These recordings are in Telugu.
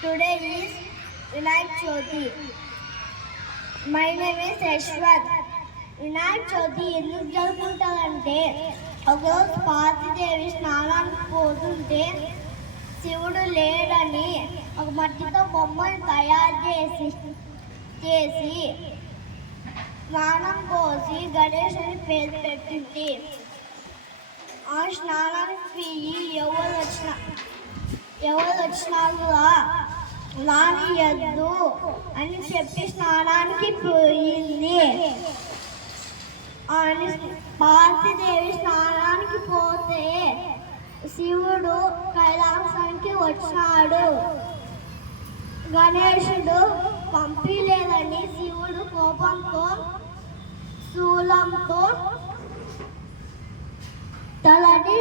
Today is Vinayak Chavithi. My name is Yashwat. Vinayaka Chavithi ఎందుకు జరుపుకుంటారంటే ఒకరోజు పార్వతీదేవి స్నానానికి పోతుంటే శివుడు లేడని ఒక మట్టితో బొమ్మను తయారు చేసి చేసి స్నానం పోసి గణేశుని పేరు పెట్టింది ఆ స్నానానికి పోయి ఎవరు వచ్చిన ఎవరు వచ్చినా కూడా రానియద్దు అని చెప్పి స్నానానికి పోయింది. అని పార్వతీదేవి స్నానానికి పోతే శివుడు కైలాసానికి వచ్చాడు. గణేశుడు పంపిలేదని శివుడు కోపంతో శూలంతో తలని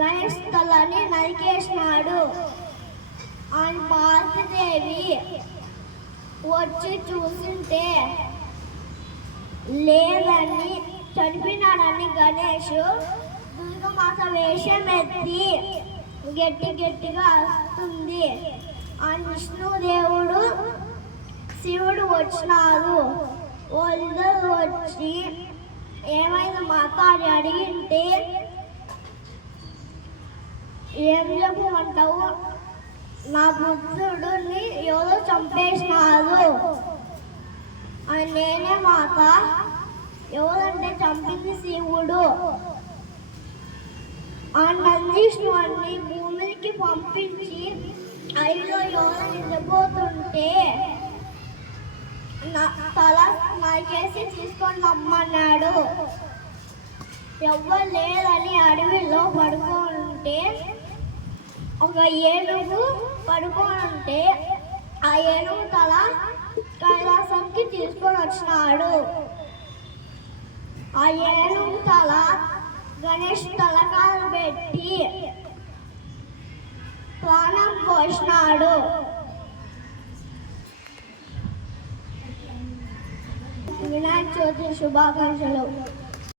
గణేష్ తలని నరికేసినాడు. అని భారతదేవి వచ్చి చూసింటే లేదని చనిపోయినాడని గణేష్ దుర్గమాత వేషం ఎత్తి గట్టి గట్టిగా వస్తుంది ఆ విష్ణుదేవుడు శివుడు వచ్చినారు వాళ్ళు వచ్చి ఏమైనా మాట్లాడి అడిగింటే ఏం చెప్పమంటావు? నా పుత్రుడిని ఎవరో చంపేసినారు అని నేనే మాత. ఎవరంటే చంపింది శివుడు. ఆ నందీశ్వరుని భూమికి పంపించి అడిలో ఎవరు నిద్రపోతుంటే నా తల నరికేసి తీసుకొని రమ్మన్నాడు. ఎవ్వరు లేదని అడవిలో పడుకో ఒక ఏనుగు పడుకోనుంటే ఆ ఏనుగు తల కైలాసంకి తీసుకొని వచ్చినాడు. ఆ ఏనుగు తల గణేష్ తలకాలు పెట్టి ప్రాణం పోసినాడు. వినాయక చవితి శుభాకాంక్షలు.